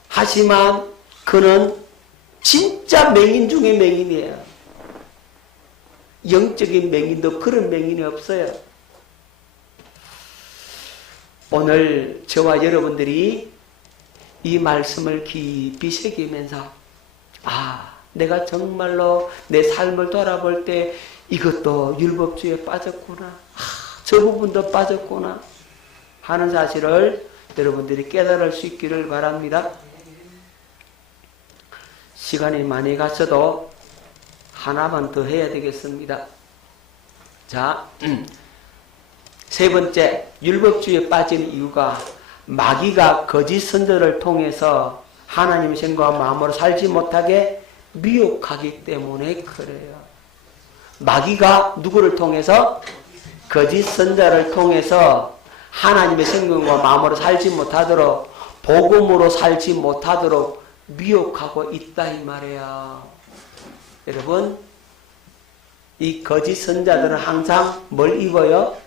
하지만 그는 진짜 맹인 중에 맹인이에요. 영적인 맹인도 그런 맹인이 없어요. 오늘 저와 여러분들이 이 말씀을 깊이 새기면서 내가 정말로 내 삶을 돌아볼 때 이것도 율법주의에 빠졌구나, 저 부분도 빠졌구나 하는 사실을 여러분들이 깨달을 수 있기를 바랍니다. 시간이 많이 갔어도 하나만 더 해야 되겠습니다. 자, 세 번째, 율법주의에 빠진 이유가 마귀가 거짓 선전을 통해서 하나님의 생각과 마음으로 살지 못하게 미혹하기 때문에 그래요. 마귀가 누구를 통해서? 거짓 선자를 통해서 하나님의 생각과 마음으로 살지 못하도록, 복음으로 살지 못하도록 미혹하고 있다 이 말이에요. 여러분, 이 거짓 선자들은 항상 뭘 입어요?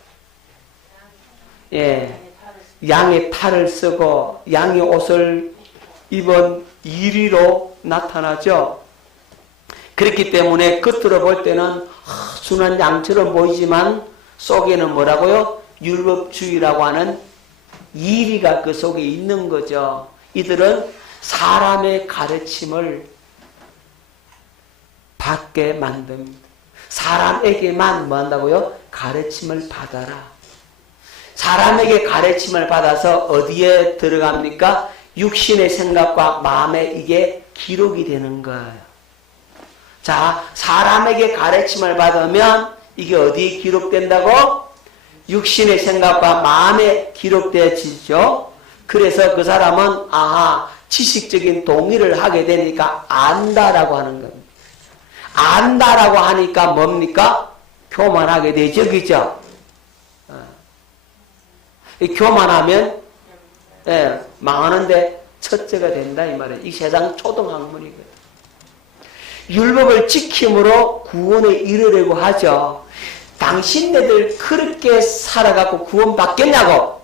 양의 탈을 쓰고 양의 옷을 입은 이리로 나타나죠. 그렇기 때문에 겉으로 볼 때는 순한 양처럼 보이지만 속에는 뭐라고요? 율법주의라고 하는 이리가 그 속에 있는 거죠. 이들은 사람의 가르침을 받게 만듭니다. 사람에게만 뭐 한다고요? 가르침을 받아라. 사람에게 가르침을 받아서 어디에 들어갑니까? 육신의 생각과 마음에 이게 기록이 되는 거예요. 자, 사람에게 가르침을 받으면 이게 어디에 기록된다고? 육신의 생각과 마음에 기록되어지죠. 그래서 그 사람은 지식적인 동의를 하게 되니까 안다라고 하는 겁니다. 안다라고 하니까 뭡니까? 교만하게 되죠. 그죠? 교만하면 망하는데 첫째가 된다 이 말이에요. 이 세상 초등학문이거든요. 율법을 지킴으로 구원에 이르려고 하죠. 당신네들 그렇게 살아갖고 구원 받겠냐고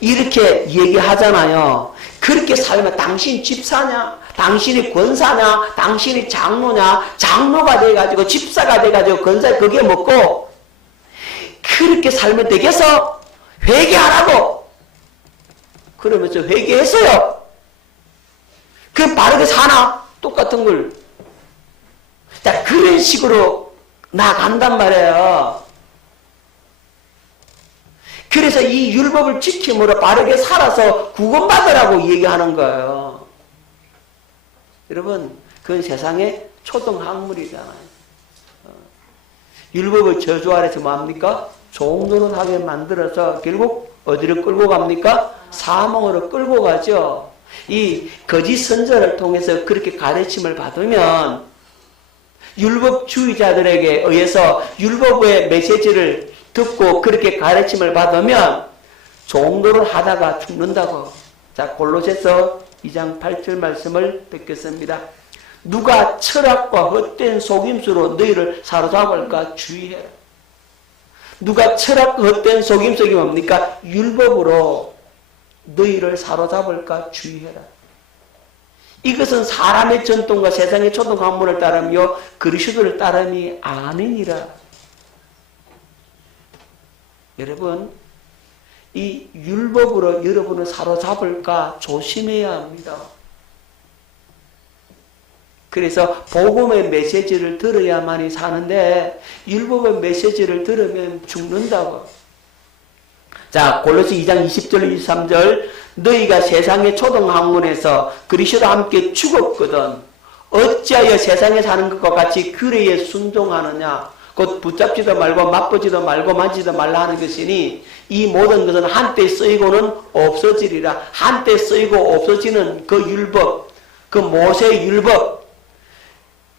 이렇게 얘기하잖아요. 그렇게 살면 당신 집사냐, 당신이 권사냐, 당신이 장로냐, 장로가 돼가지고 집사가 돼가지고 권사 그게 먹고 그렇게 살면 되겠어? 회개하라고! 그러면서 회개했어요. 그럼 바르게 사나? 똑같은 걸. 자, 그런 식으로 나간단 말이에요. 그래서 이 율법을 지킴으로 바르게 살아서 구원받으라고 얘기하는 거예요. 여러분, 그건 세상의 초등학문이잖아요. 율법을 저주 아래서 뭡니까? 종노릇하게 만들어서 결국 어디를 끌고 갑니까? 사망으로 끌고 가죠. 이 거짓 선전을 통해서 그렇게 가르침을 받으면 율법주의자들에게 의해서 율법의 메시지를 듣고 그렇게 가르침을 받으면 종노릇 하다가 죽는다고. 자, 골로새서 2장 8절 말씀을 뵙겠습니다. 누가 철학과 헛된 속임수로 너희를 사로잡을까 주의해라. 누가 철학과 헛된 속임수가 뭡니까? 율법으로 너희를 사로잡을까 주의해라. 이것은 사람의 전통과 세상의 초등학문을 따르며 그리스도를 따름이 아니니라. 여러분, 이 율법으로 여러분을 사로잡을까 조심해야 합니다. 그래서 복음의 메시지를 들어야만이 사는데 율법의 메시지를 들으면 죽는다고. 자, 골로새 2장 20절 23절 너희가 세상의 초등학문에서 그리스도와 함께 죽었거든 어찌하여 세상에 사는 것과 같이 규례에 순종하느냐. 곧 붙잡지도 말고 맛보지도 말고 만지도 말라 하는 것이니 이 모든 것은 한때 쓰이고는 없어지리라. 한때 쓰이고 없어지는 그 율법, 그 모세의 율법,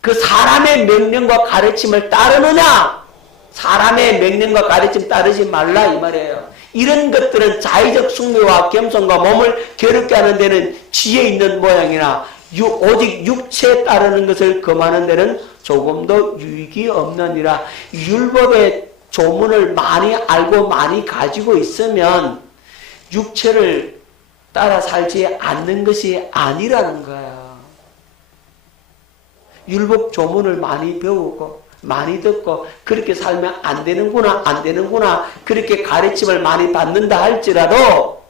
그 사람의 명령과 가르침을 따르느냐? 사람의 명령과 가르침 따르지 말라 이 말이에요. 이런 것들은 자의적 숭배와 겸손과 몸을 괴롭게 하는 데는 지혜 있는 모양이나 오직 육체에 따르는 것을 금하는 데는 조금도 유익이 없느니라. 율법의 조문을 많이 알고 많이 가지고 있으면 육체를 따라 살지 않는 것이 아니라는 거야. 율법 조문을 많이 배우고 많이 듣고 그렇게 살면 안 되는구나 안 되는구나 그렇게 가르침을 많이 받는다 할지라도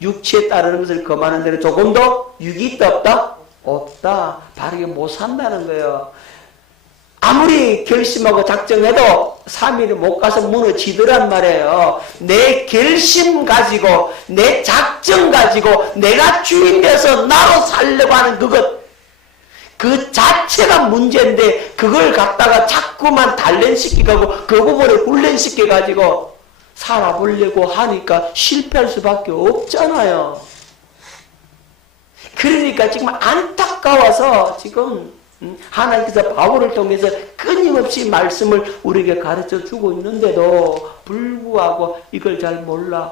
육체에 따르는 것을 금하는 데는 조금도 유익이 있다 없다? 없다. 바르게 못 산다는 거예요. 아무리 결심하고 작정해도 3일이 못 가서 무너지더란 말이에요. 내 결심 가지고 내 작정 가지고 내가 주인 돼서 나로 살려고 하는 그것 그 자체가 문제인데 그걸 갖다가 자꾸만 단련시키고 그 부분을 훈련시켜가지고 살아보려고 하니까 실패할 수밖에 없잖아요. 그러니까 지금 안타까워서 지금 하나님께서 바울을 통해서 끊임없이 말씀을 우리에게 가르쳐 주고 있는데도 불구하고 이걸 잘 몰라.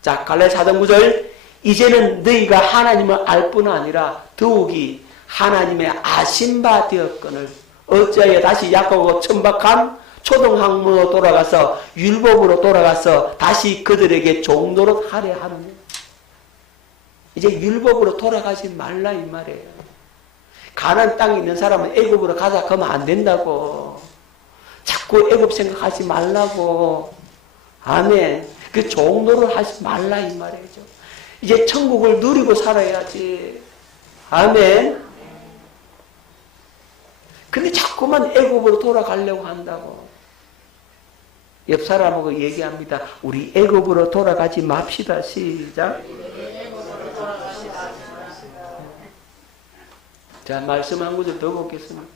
자, 갈라디아 4장 9절 이제는 너희가 하나님을 알 뿐 아니라 더욱이 하나님의 아신 바 되었거늘 어찌하여 다시 약하고 천박한 초등학문으로 돌아가서 율법으로 돌아가서 다시 그들에게 종노릇 하려 하느냐. 이제 율법으로 돌아가지 말라 이 말이에요. 가나안 땅에 있는 사람은 애굽으로 가자 그러면 안 된다고. 자꾸 애굽 생각하지 말라고. 아멘. 그 종노릇 하지 말라 이 말이죠. 이제 천국을 누리고 살아야지. 아멘. 근데 자꾸만 애굽으로 돌아가려고 한다고. 옆 사람하고 얘기합니다. 우리 애굽으로 돌아가지 맙시다. 시작. 자, 말씀 한 구절 더 보겠습니다.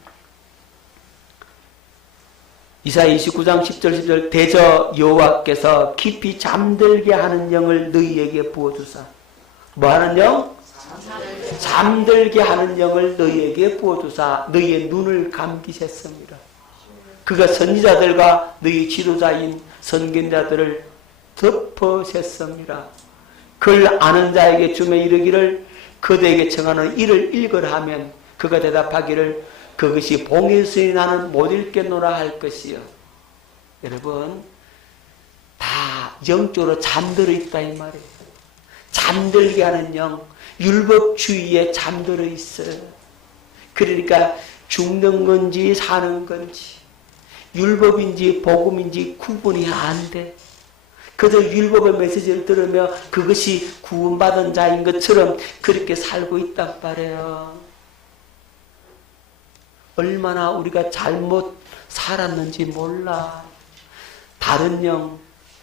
이사야 29장 10절 10절 대저 여호와께서 깊이 잠들게 하는 영을 너희에게 부어주사. 뭐 하는 영? 잠들게 하는 영을 너희에게 부어주사 너희의 눈을 감기셨습니다. 그가 선지자들과 너희 지도자인 선견자들을 덮으셨습니다. 그를 아는 자에게 주며 이르기를 그대에게 청하는 이를 읽으라 하면 그가 대답하기를 그것이 봉에서의 나는 못 읽겠노라 할 것이요. 여러분 다 영적으로 잠들어 있다 이 말이에요. 잠들게 하는 영, 율법주의에 잠들어 있어요. 그러니까 죽는 건지 사는 건지 율법인지 복음인지 구분이 안 돼. 그저 율법의 메시지를 들으며 그것이 구원받은 자인 것처럼 그렇게 살고 있단 말이에요. 얼마나 우리가 잘못 살았는지 몰라. 다른 영,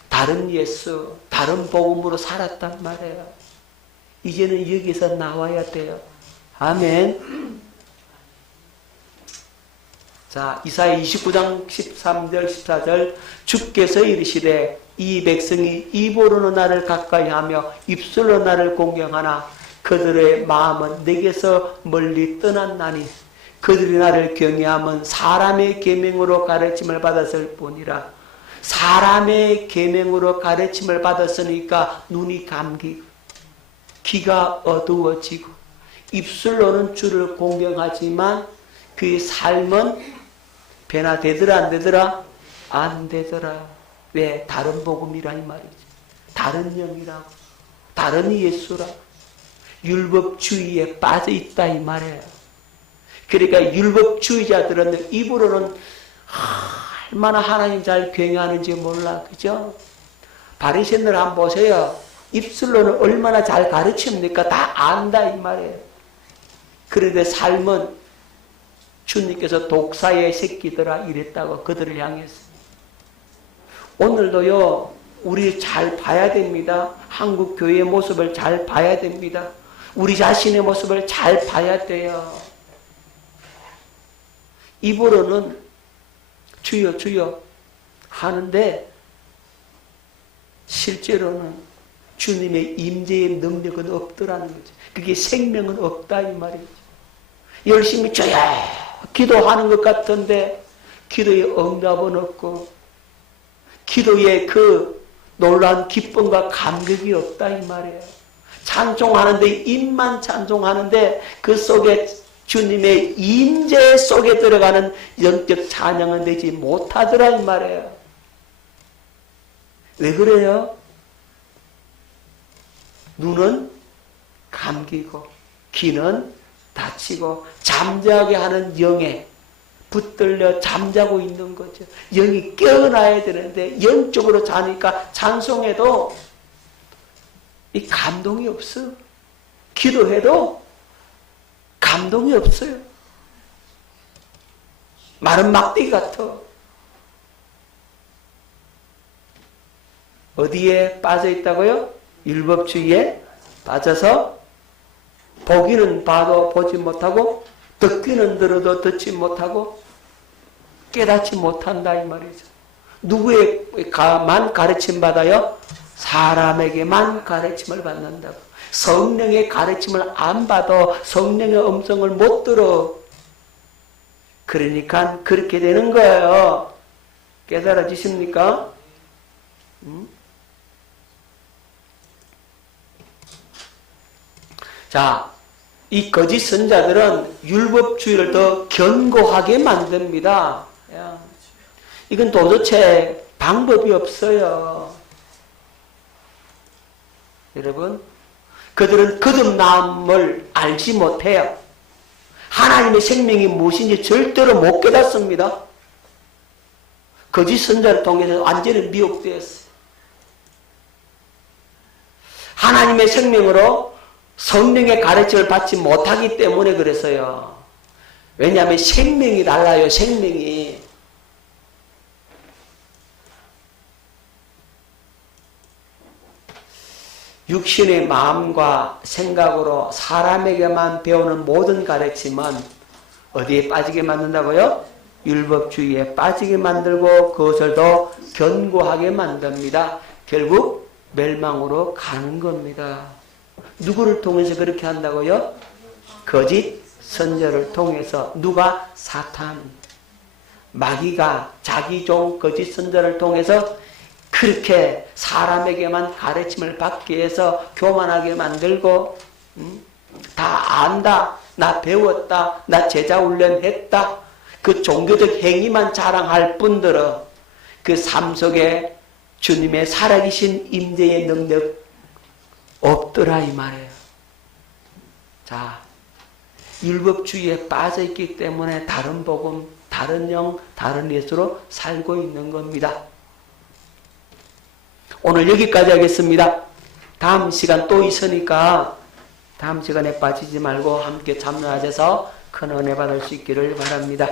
다른 예수, 다른 복음으로 살았단 말이에요. 이제는 여기서 나와야 돼요. 아멘. 자, 이사야 29장 13절 14절 주께서 이르시되 이 백성이 입으로는 나를 가까이하며 입술로 나를 공경하나 그들의 마음은 내게서 멀리 떠났나니 그들이 나를 경외함은 사람의 계명으로 가르침을 받았을 뿐이라. 사람의 계명으로 가르침을 받았으니까 눈이 감기고 귀가 어두워지고 입술로는 주를 공경하지만 그의 삶은 변화되더라 안 되더라? 안 되더라. 왜? 다른 복음이라 이 말이지. 다른 영이라고. 다른 예수라. 율법주의에 빠져있다 이 말이에요. 그러니까 율법주의자들은 입으로는 얼마나 하나님 잘 경외하는지 몰라. 그죠? 바리새인들 한번 보세요. 입술로는 얼마나 잘 가르칩니까? 다 안다 이 말이에요. 그런데 삶은 주님께서 독사의 새끼들아 이랬다고 그들을 향해서. 오늘도요. 우리 잘 봐야 됩니다. 한국 교회의 모습을 잘 봐야 됩니다. 우리 자신의 모습을 잘 봐야 돼요. 입으로는 주여 주여 하는데 실제로는 주님의 임재의 능력은 없더라는 거죠. 그게 생명은 없다 이 말이죠. 열심히 주여 기도하는 것 같은데 기도의 응답은 없고 기도의 그 놀라운 기쁨과 감격이 없다 이 말이에요. 찬송하는데 입만 찬송하는데 그 속에 주님의 임재 속에 들어가는 영적 찬양은 되지 못하더라 이 말이에요. 왜 그래요? 눈은 감기고 귀는 닫히고 잠자게 하는 영에 붙들려 잠자고 있는 거죠. 영이 깨어나야 되는데 영적으로 자니까 찬송해도 이 감동이 없어. 기도해도 감동이 없어요. 마른 막대기 같아. 어디에 빠져 있다고요? 율법주의에 빠져서 보기는 봐도 보지 못하고 듣기는 들어도 듣지 못하고 깨닫지 못한다 이 말이죠. 누구에게만 가르침 받아요? 사람에게만 가르침을 받는다고. 성령의 가르침을 안 받아 성령의 음성을 못 들어. 그러니까 그렇게 되는 거예요. 깨달아지십니까? 자, 이 거짓 선자들은 율법주의를 더 견고하게 만듭니다. 이건 도대체 방법이 없어요. 여러분, 그들은 거듭남을 알지 못해요. 하나님의 생명이 무엇인지 절대로 못 깨닫습니다. 거짓 선자를 통해서 완전히 미혹되었어요. 하나님의 생명으로 성령의 가르침을 받지 못하기 때문에 그래서요. 왜냐하면 생명이 달라요. 생명이. 육신의 마음과 생각으로 사람에게만 배우는 모든 가르침은 어디에 빠지게 만든다고요? 율법주의에 빠지게 만들고 그것을 더 견고하게 만듭니다. 결국 멸망으로 가는 겁니다. 누구를 통해서 그렇게 한다고요? 거짓 선자를 통해서. 누가? 사탄. 마귀가 자기 종 거짓 선자를 통해서 그렇게 사람에게만 가르침을 받기 위해서 교만하게 만들고 다 안다. 나 배웠다. 나 제자 훈련했다. 그 종교적 행위만 자랑할 뿐더러 그 삶 속에 주님의 살아계신 임재의 능력 없더라 이 말이에요. 자, 율법주의에 빠져있기 때문에 다른 복음, 다른 영, 다른 예수로 살고 있는 겁니다. 오늘 여기까지 하겠습니다. 다음 시간 또 있으니까 다음 시간에 빠지지 말고 함께 참여하셔서 큰 은혜 받을 수 있기를 바랍니다.